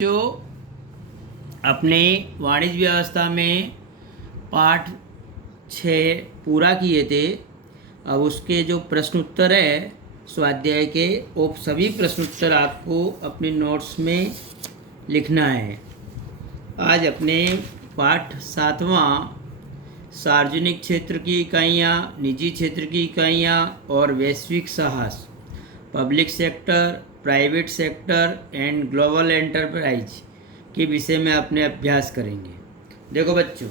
जो अपने वाणिज्य व्यवस्था में पाठ 6 पूरा किए थे, अब उसके जो प्रश्न उत्तर है स्वाध्याय के, वो सभी प्रश्न उत्तर आपको अपने नोट्स में लिखना है। आज अपने पाठ 7वां सार्वजनिक क्षेत्र की इकाइयाँ, निजी क्षेत्र की इकाइयाँ और वैश्विक साहस, public sector, private sector and global enterprise के विषय में अपने अभ्यास करेंगे। देखो बच्चों,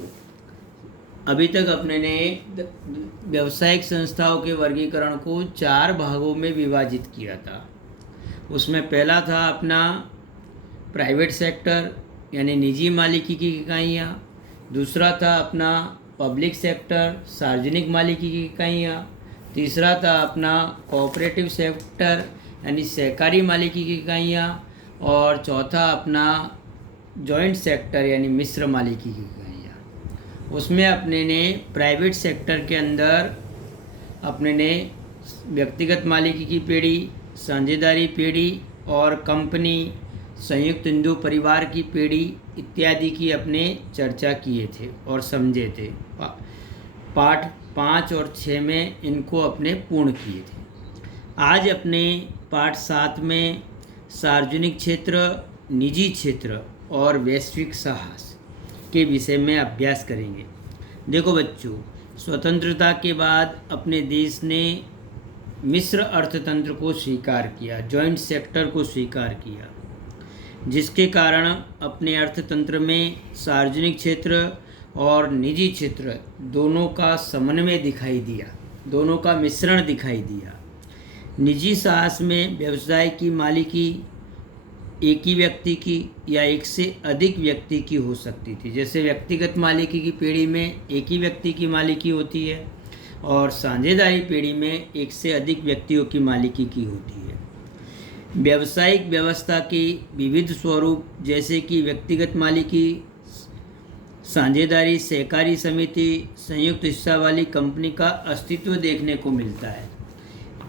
अभी तक अपने ने व्यावसायिक संस्थाओं के वर्गीकरण को 4 भागों में विभाजित किया था। उसमें पहला था अपना प्राइवेट सेक्टर यानी निजी मालिकी की इकाइयाँ, दूसरा था अपना पब्लिक सेक्टर सार्वजनिक मालिकी की इकाइयाँ, तीसरा था अपना कोऑपरेटिव सेक्टर यानी सहकारी मालिकी की इकाइयाँ, और चौथा अपना जॉइंट सेक्टर यानी मिश्र मालिकी की इकाइयाँ। उसमें अपने ने प्राइवेट सेक्टर के अंदर अपने ने व्यक्तिगत मालिकी की पीढ़ी, साझेदारी पीढ़ी और कंपनी, संयुक्त हिंदू परिवार की पीढ़ी इत्यादि की अपने चर्चा किए थे और समझे थे। पाठ 5 और 6 में इनको अपने पूर्ण किए थे। आज अपने पाठ 7 में सार्वजनिक क्षेत्र, निजी क्षेत्र और वैश्विक साहस के विषय में अभ्यास करेंगे। देखो बच्चों, स्वतंत्रता के बाद अपने देश ने मिश्र अर्थतंत्र को स्वीकार किया, जॉइंट सेक्टर को स्वीकार किया, जिसके कारण अपने अर्थतंत्र में सार्वजनिक क्षेत्र और निजी क्षेत्र दोनों का समन्वय दिखाई दिया, दोनों का मिश्रण दिखाई दिया। निजी साहस में व्यवसाय की मालिकी एक ही व्यक्ति की या एक से अधिक व्यक्ति की हो सकती थी। जैसे व्यक्तिगत मालिकी की पीढ़ी में एक ही व्यक्ति की मालिकी होती है और साझेदारी पीढ़ी में एक से अधिक व्यक्तियों की मालिकी की होती है। व्यावसायिक व्यवस्था के विविध स्वरूप जैसे कि व्यक्तिगत मालिकी, साझेदारी, सहकारी समिति, संयुक्त हिस्सा वाली कंपनी का अस्तित्व देखने को मिलता है।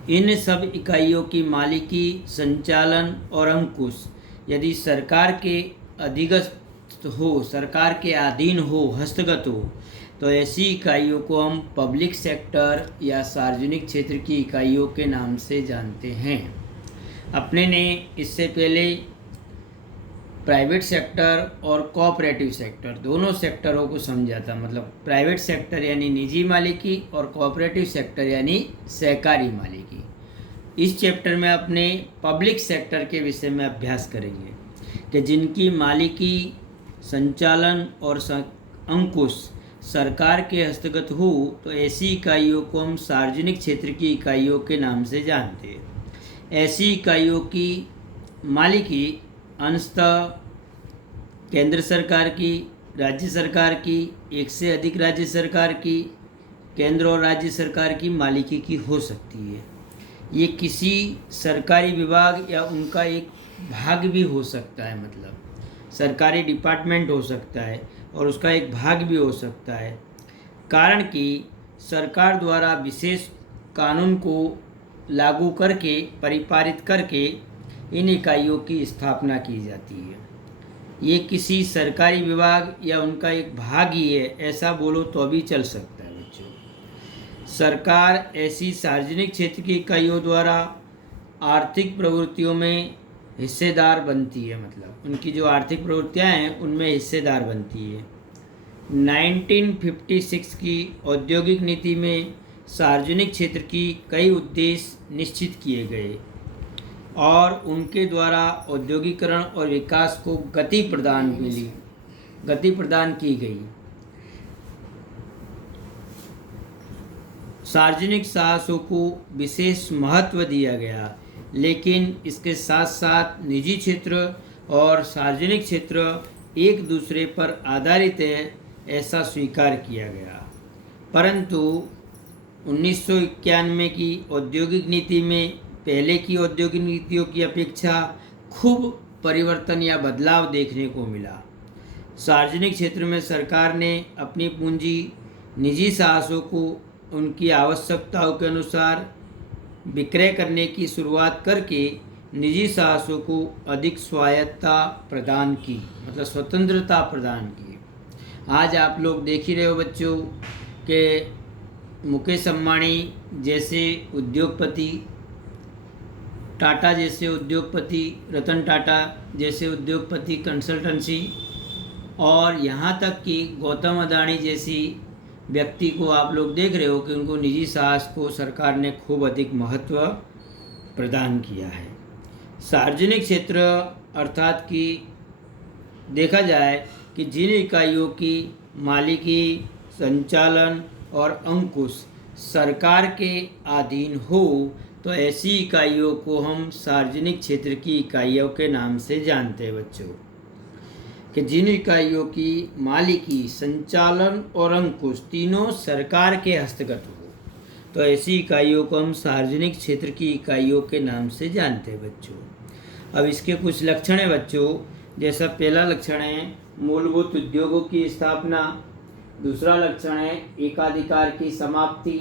इन सब इकाइयों की मालिकी, संचालन और अंकुश यदि सरकार के अधिगत हो, सरकार के अधीन हो, हस्तगत हो, तो ऐसी इकाइयों को हम पब्लिक सेक्टर या सार्वजनिक क्षेत्र की इकाइयों के नाम से जानते हैं। अपने ने इससे पहले प्राइवेट सेक्टर और कोऑपरेटिव सेक्टर दोनों सेक्टरों को समझा था। मतलब प्राइवेट सेक्टर यानी निजी मालिकी और कोऑपरेटिव सेक्टर यानी सहकारी मालिकी। इस चैप्टर में अपने पब्लिक सेक्टर के विषय में अभ्यास करेंगे कि जिनकी मालिकी, संचालन और अंकुश सरकार के हस्तगत हो, तो ऐसी इकाइयों को हम सार्वजनिक क्षेत्र की इकाइयों के नाम से जानते हैं। ऐसी इकाइयों की मालिकी अंशतः केंद्र सरकार की, राज्य सरकार की, एक से अधिक राज्य सरकार की, केंद्र और राज्य सरकार की मालिकी की हो सकती है। ये किसी सरकारी विभाग या उनका एक भाग भी हो सकता है। मतलब सरकारी डिपार्टमेंट हो सकता है और उसका एक भाग भी हो सकता है, कारण कि सरकार द्वारा विशेष कानून को लागू करके, परिपालित करके इन इकाइयों की स्थापना की जाती है। ये किसी सरकारी विभाग या उनका एक भाग ही है, ऐसा बोलो तो भी चल सकता है बच्चों। सरकार ऐसी सार्वजनिक क्षेत्र की इकाइयों द्वारा आर्थिक प्रवृत्तियों में हिस्सेदार बनती है। मतलब उनकी जो आर्थिक प्रवृत्तियां हैं उनमें हिस्सेदार बनती है। 1956 की औद्योगिक नीति में सार्वजनिक क्षेत्र की कई उद्देश्य निश्चित किए गए और उनके द्वारा औद्योगिकरण और विकास को गति प्रदान की गई। सार्वजनिक साहसों को विशेष महत्व दिया गया, लेकिन इसके साथ साथ निजी क्षेत्र और सार्वजनिक क्षेत्र एक दूसरे पर आधारित है, ऐसा स्वीकार किया गया। परंतु 1991 की औद्योगिक नीति में पहले की औद्योगिक नीतियों की अपेक्षा खूब परिवर्तन या बदलाव देखने को मिला। सार्वजनिक क्षेत्र में सरकार ने अपनी पूंजी निजी साहसों को उनकी आवश्यकताओं के अनुसार विक्रय करने की शुरुआत करके निजी साहसों को अधिक स्वायत्तता प्रदान की, मतलब स्वतंत्रता प्रदान की। आज आप लोग देख ही रहे हो बच्चों कि मुकेश अंबानी जैसे उद्योगपति, टाटा जैसे उद्योगपति, रतन टाटा जैसे उद्योगपति कंसल्टेंसी, और यहाँ तक कि गौतम अदानी जैसी व्यक्ति को आप लोग देख रहे हो कि उनको निजी साहस को सरकार ने खूब अधिक महत्व प्रदान किया है। सार्वजनिक क्षेत्र अर्थात कि देखा जाए कि जिन इकाइयों की मालिकी, संचालन और अंकुश सरकार के अधीन हो, तो ऐसी इकाइयों को हम सार्वजनिक क्षेत्र की इकाइयों के नाम से जानते हैं बच्चों। कि जिन इकाइयों की मालिकी, संचालन और अंकुश तीनों सरकार के हस्तगत हो, तो ऐसी इकाइयों को हम सार्वजनिक क्षेत्र की इकाइयों के नाम से जानते हैं बच्चों। अब इसके कुछ लक्षण हैं बच्चों। जैसा पहला लक्षण है मूलभूत उद्योगों की स्थापना, दूसरा लक्षण है एकाधिकार की समाप्ति,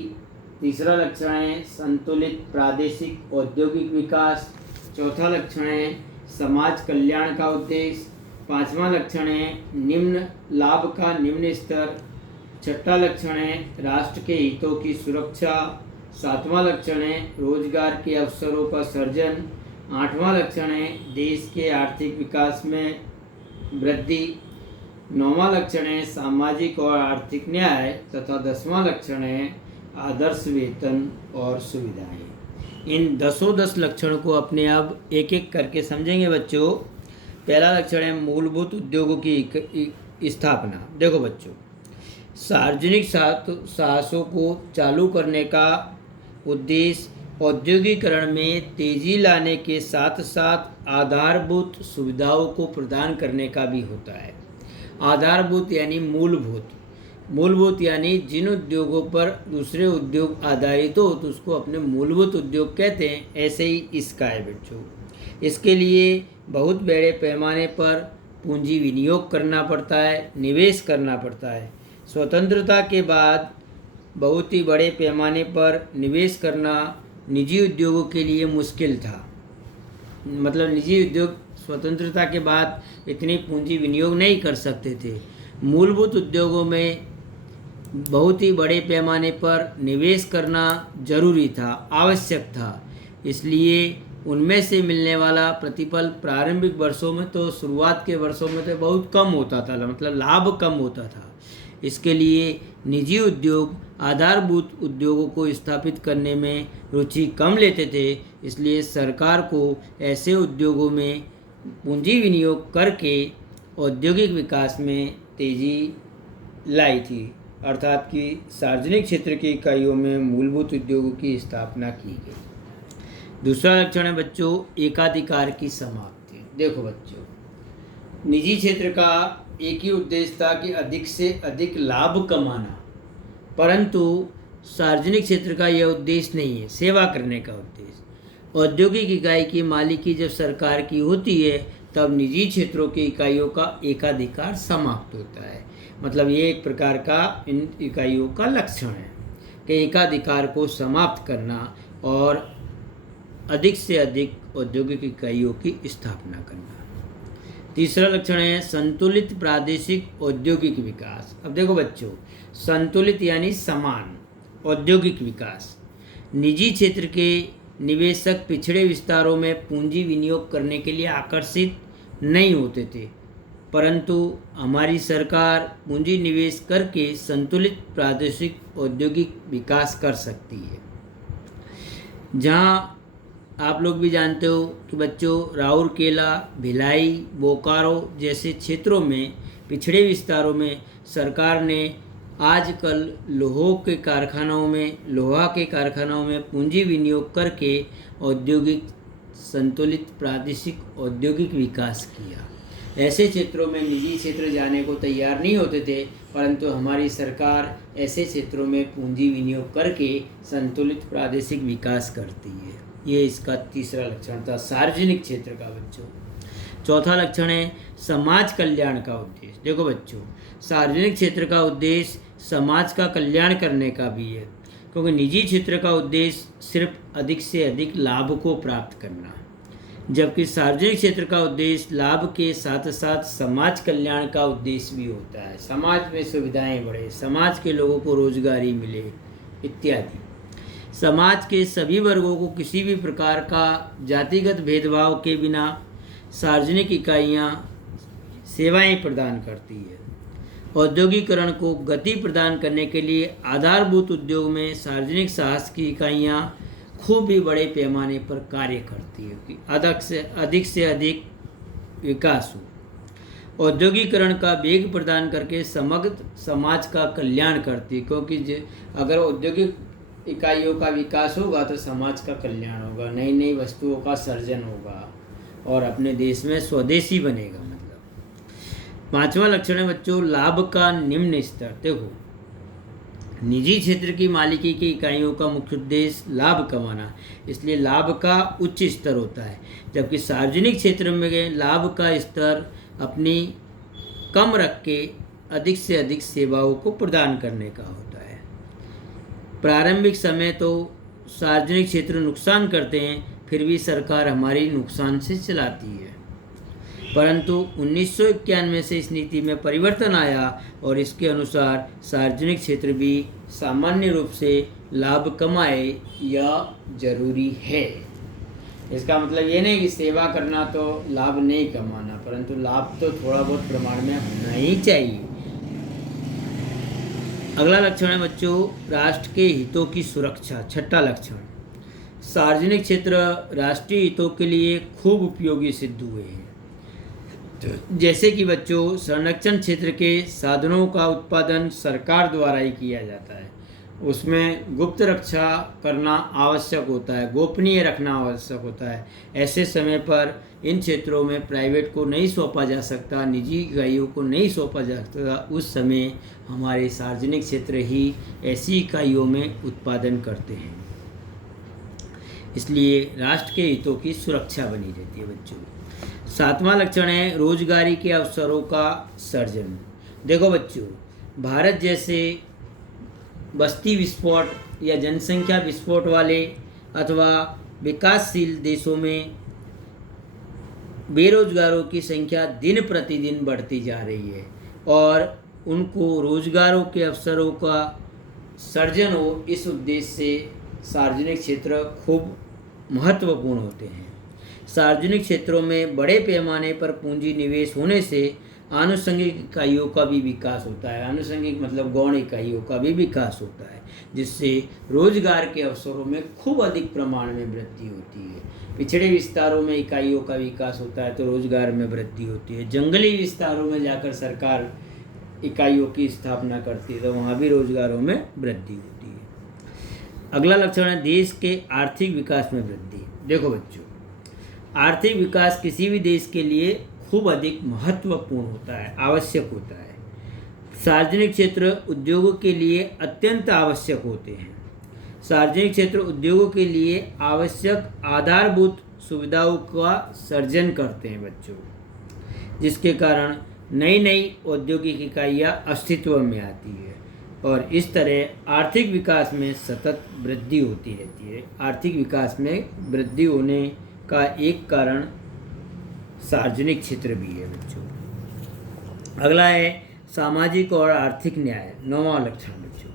तीसरा लक्षण है संतुलित प्रादेशिक औद्योगिक विकास, चौथा लक्षण है समाज कल्याण का उद्देश्य, पांचवा लक्षण है निम्न लाभ का निम्न स्तर, छठा लक्षण है राष्ट्र के हितों की सुरक्षा, सातवां लक्षण है रोजगार के अवसरों का सर्जन, आठवां लक्षण है देश के आर्थिक विकास में वृद्धि, नौवां लक्षण है सामाजिक और आर्थिक न्याय तथा 10वां लक्षण है आदर्श वेतन और सुविधाएं। इन 10 लक्षणों को अपने आप एक एक करके समझेंगे बच्चों। पहला लक्षण है मूलभूत उद्योगों की स्थापना। देखो बच्चों, सार्वजनिक साहसों को चालू करने का उद्देश्य औद्योगिकरण में तेजी लाने के साथ साथ आधारभूत सुविधाओं को प्रदान करने का भी होता है। आधारभूत यानी मूलभूत, मूलभूत यानी जिन उद्योगों पर दूसरे उद्योग आधारित हो तो उसको अपने मूलभूत उद्योग कहते हैं। ऐसे ही इसका है बच्चों। इसके लिए बहुत बड़े पैमाने पर पूंजी विनियोग करना पड़ता है, निवेश करना पड़ता है। स्वतंत्रता के बाद बहुत ही बड़े पैमाने पर निवेश करना निजी उद्योगों के लिए मुश्किल था। मतलब निजी उद्योग स्वतंत्रता के बाद इतनी पूंजी विनियोग नहीं कर सकते थे। मूलभूत उद्योगों में बहुत ही बड़े पैमाने पर निवेश करना जरूरी था, आवश्यक था। इसलिए उनमें से मिलने वाला प्रतिफल प्रारंभिक वर्षों में तो, शुरुआत के वर्षों में तो बहुत कम होता था, मतलब लाभ कम होता था। इसके लिए निजी उद्योग आधारभूत उद्योगों को स्थापित करने में रुचि कम लेते थे। इसलिए सरकार को ऐसे उद्योगों में पूंजी विनियोग करके औद्योगिक विकास में तेजी लाई थी, अर्थात कि सार्वजनिक क्षेत्र की इकाइयों में मूलभूत उद्योगों की स्थापना की गई। दूसरा लक्षण है बच्चों एकाधिकार की समाप्ति। देखो बच्चों, निजी क्षेत्र का एक ही उद्देश्य था कि अधिक से अधिक लाभ कमाना, परंतु सार्वजनिक क्षेत्र का यह उद्देश्य नहीं है, सेवा करने का उद्देश्य। औद्योगिक इकाई की मालिकी जब सरकार की होती है तब निजी क्षेत्रों की इकाइयों का एकाधिकार समाप्त होता है। मतलब ये एक प्रकार का इन इकाइयों का लक्षण है कि एकाधिकार को समाप्त करना और अधिक से अधिक औद्योगिक इकाइयों की स्थापना करना। तीसरा लक्षण है संतुलित प्रादेशिक औद्योगिक विकास। अब देखो बच्चों, संतुलित यानी समान औद्योगिक विकास। निजी क्षेत्र के निवेशक पिछड़े विस्तारों में पूंजी विनियोग करने के लिए आकर्षित नहीं होते थे, परंतु हमारी सरकार पूंजी निवेश करके संतुलित प्रादेशिक औद्योगिक विकास कर सकती है। जहां आप लोग भी जानते हो कि बच्चों राउरकेला, भिलाई, बोकारो जैसे क्षेत्रों में, पिछड़े विस्तारों में सरकार ने आजकल लोहा के कारखानों में पूंजी विनियोग करके औद्योगिक संतुलित प्रादेशिक औद्योगिक विकास किया। ऐसे क्षेत्रों में निजी क्षेत्र जाने को तैयार नहीं होते थे, परंतु हमारी सरकार ऐसे क्षेत्रों में पूंजी विनियोग करके संतुलित प्रादेशिक विकास करती है। ये इसका तीसरा लक्षण था सार्वजनिक क्षेत्र का बच्चों। चौथा लक्षण है समाज कल्याण का उद्देश्य। देखो बच्चों, सार्वजनिक क्षेत्र का उद्देश्य समाज का कल्याण करने का भी है, क्योंकि निजी क्षेत्र का उद्देश्य सिर्फ अधिक से अधिक लाभ को प्राप्त करना। जबकि सार्वजनिक क्षेत्र का उद्देश्य लाभ के साथ साथ समाज कल्याण का उद्देश्य भी होता है। समाज में सुविधाएं बढ़े, समाज के लोगों को रोजगारी मिले इत्यादि। समाज के सभी वर्गों को किसी भी प्रकार का जातिगत भेदभाव के बिना सार्वजनिक इकाइयां सेवाएं प्रदान करती है। औद्योगिकरण को गति प्रदान करने के लिए आधारभूत उद्योग में सार्वजनिक साहस की इकाइयां खूब ही बड़े पैमाने पर कार्य करती है कि अधिक से अधिक विकास हो। औद्योगिकरण का वेग प्रदान करके समग्र समाज का कल्याण करती है, क्योंकि अगर औद्योगिक इकाइयों का विकास होगा तो समाज का कल्याण होगा, नई नई वस्तुओं का सर्जन होगा और अपने देश में स्वदेशी बनेगा। मतलब 5वां लक्षण है बच्चों लाभ का निम्न स्तर। देखो, निजी क्षेत्र की मालिकी की इकाइयों का मुख्य उद्देश्य लाभ कमाना, इसलिए लाभ का उच्च स्तर होता है, जबकि सार्वजनिक क्षेत्र में लाभ का स्तर अपनी कम रख के अधिक से अधिक सेवाओं को प्रदान करने का होता है। प्रारंभिक समय तो सार्वजनिक क्षेत्र नुकसान करते हैं, फिर भी सरकार हमारी नुकसान से चलाती है, परंतु 1991 से इस नीति में परिवर्तन आया और इसके अनुसार सार्वजनिक क्षेत्र भी सामान्य रूप से लाभ कमाए यह जरूरी है। इसका मतलब ये नहीं कि सेवा करना तो लाभ नहीं कमाना, परंतु लाभ तो थोड़ा बहुत प्रमाण में होना ही चाहिए। अगला लक्षण है बच्चों राष्ट्र के हितों की सुरक्षा। 6वां लक्षण, सार्वजनिक क्षेत्र राष्ट्रीय हितों के लिए खूब उपयोगी सिद्ध हुए हैं। जैसे कि बच्चों संरक्षण क्षेत्र के साधनों का उत्पादन सरकार द्वारा ही किया जाता है, उसमें गुप्त रक्षा करना आवश्यक होता है, गोपनीय रखना आवश्यक होता है। ऐसे समय पर इन क्षेत्रों में प्राइवेट को नहीं सौंपा जा सकता, निजी इकाइयों को नहीं सौंपा जा सकता। उस समय हमारे सार्वजनिक क्षेत्र ही ऐसी इकाइयों में उत्पादन करते हैं, इसलिए राष्ट्र के हितों की सुरक्षा बनी रहती है बच्चों। 7वां लक्षण है रोजगारी के अवसरों का सर्जन। देखो बच्चों, भारत जैसे बस्ती विस्फोट या जनसंख्या विस्फोट वाले अथवा विकासशील देशों में बेरोजगारों की संख्या दिन प्रतिदिन बढ़ती जा रही है और उनको रोजगारों के अवसरों का सर्जन हो, इस उद्देश्य से सार्वजनिक क्षेत्र खूब महत्वपूर्ण होते हैं। सार्वजनिक क्षेत्रों में बड़े पैमाने पर पूंजी निवेश होने से आनुषंगिक इकाइयों का भी विकास होता है। आनुषंगिक मतलब गौण इकाइयों का भी विकास होता है, जिससे रोजगार के अवसरों में खूब अधिक प्रमाण में वृद्धि होती है। पिछड़े विस्तारों में इकाइयों का विकास होता है तो रोजगार में वृद्धि होती है। जंगली विस्तारों में जाकर सरकार इकाइयों की स्थापना करती है तो वहाँ भी रोजगारों में वृद्धि होती है। अगला लक्षण है देश के आर्थिक विकास में वृद्धि। देखो बच्चों, आर्थिक विकास किसी भी देश के लिए खूब अधिक महत्वपूर्ण होता है, आवश्यक होता है। सार्वजनिक क्षेत्र उद्योगों के लिए अत्यंत आवश्यक होते हैं। सार्वजनिक क्षेत्र उद्योगों के लिए आवश्यक आधारभूत सुविधाओं का सर्जन करते हैं बच्चों, जिसके कारण नई नई औद्योगिक इकाइयाँ अस्तित्व में आती है और इस तरह आर्थिक विकास में सतत वृद्धि होती रहती है। आर्थिक विकास में वृद्धि होने का एक कारण सार्वजनिक क्षेत्र भी है बच्चों। अगला है सामाजिक और आर्थिक न्याय। 9वां लक्षण बच्चों,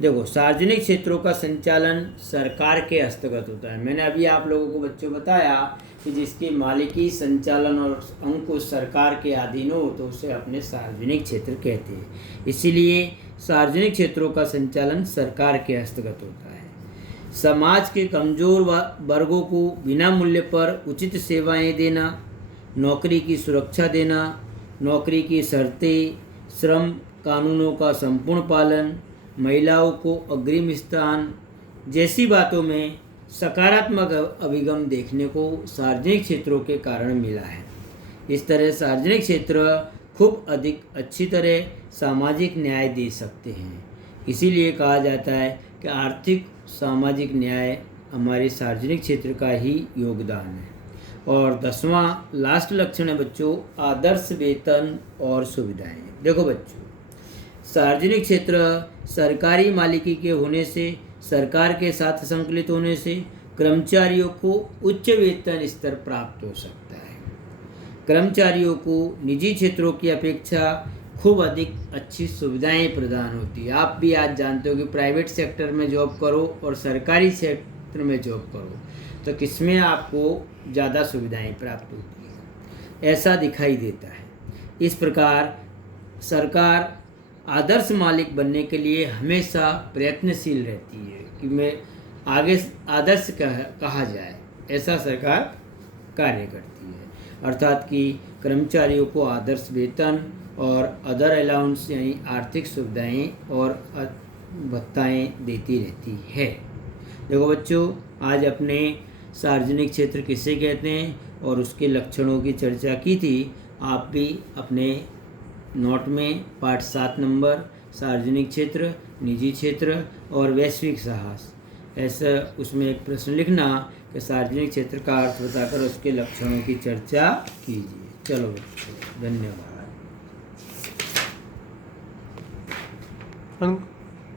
देखो सार्वजनिक क्षेत्रों का संचालन सरकार के हस्तगत होता है। मैंने अभी आप लोगों को बच्चों बताया कि जिसकी मालिकी, संचालन और अंकुश सरकार के अधीन हो तो उसे अपने सार्वजनिक क्षेत्र कहते हैं। इसीलिए सार्वजनिक क्षेत्रों का संचालन सरकार के हस्तगत होता है। समाज के कमजोर वर्गों को बिना मूल्य पर उचित सेवाएं देना, नौकरी की सुरक्षा देना, नौकरी की शर्तें, श्रम कानूनों का संपूर्ण पालन, महिलाओं को अग्रिम स्थान जैसी बातों में सकारात्मक अभिगम देखने को सार्वजनिक क्षेत्रों के कारण मिला है। इस तरह सार्वजनिक क्षेत्र खूब अधिक अच्छी तरह सामाजिक न्याय दे सकते हैं। इसीलिए कहा जाता है कि आर्थिक सामाजिक न्याय हमारे सार्वजनिक क्षेत्र का ही योगदान है। और 10वां लास्ट लक्षण है बच्चों आदर्श वेतन और सुविधाएं। देखो बच्चों, सार्वजनिक क्षेत्र सरकारी मालिकी के होने से, सरकार के साथ संकलित होने से कर्मचारियों को उच्च वेतन स्तर प्राप्त हो सकता है। कर्मचारियों को निजी क्षेत्रों की अपेक्षा खूब अधिक अच्छी सुविधाएं प्रदान होती है। आप भी आज जानते हो कि प्राइवेट सेक्टर में जॉब करो और सरकारी क्षेत्र में जॉब करो तो किसमें आपको ज़्यादा सुविधाएं प्राप्त होती है, ऐसा दिखाई देता है। इस प्रकार सरकार आदर्श मालिक बनने के लिए हमेशा प्रयत्नशील रहती है कि मैं आगे आदर्श कहा जाए, ऐसा सरकार कार्य करती है। अर्थात कि कर्मचारियों को आदर्श वेतन और अदर अलाउंस यानी आर्थिक सुविधाएं और भत्ताएं देती रहती है। देखो बच्चों, आज अपने सार्वजनिक क्षेत्र किसे कहते हैं और उसके लक्षणों की चर्चा की थी। आप भी अपने नोट में पाठ 7 नंबर सार्वजनिक क्षेत्र, निजी क्षेत्र और वैश्विक साहस, ऐसा उसमें एक प्रश्न लिखना कि सार्वजनिक क्षेत्र का अर्थ बताकर उसके लक्षणों की चर्चा कीजिए। चलो बच्चों, धन्यवाद।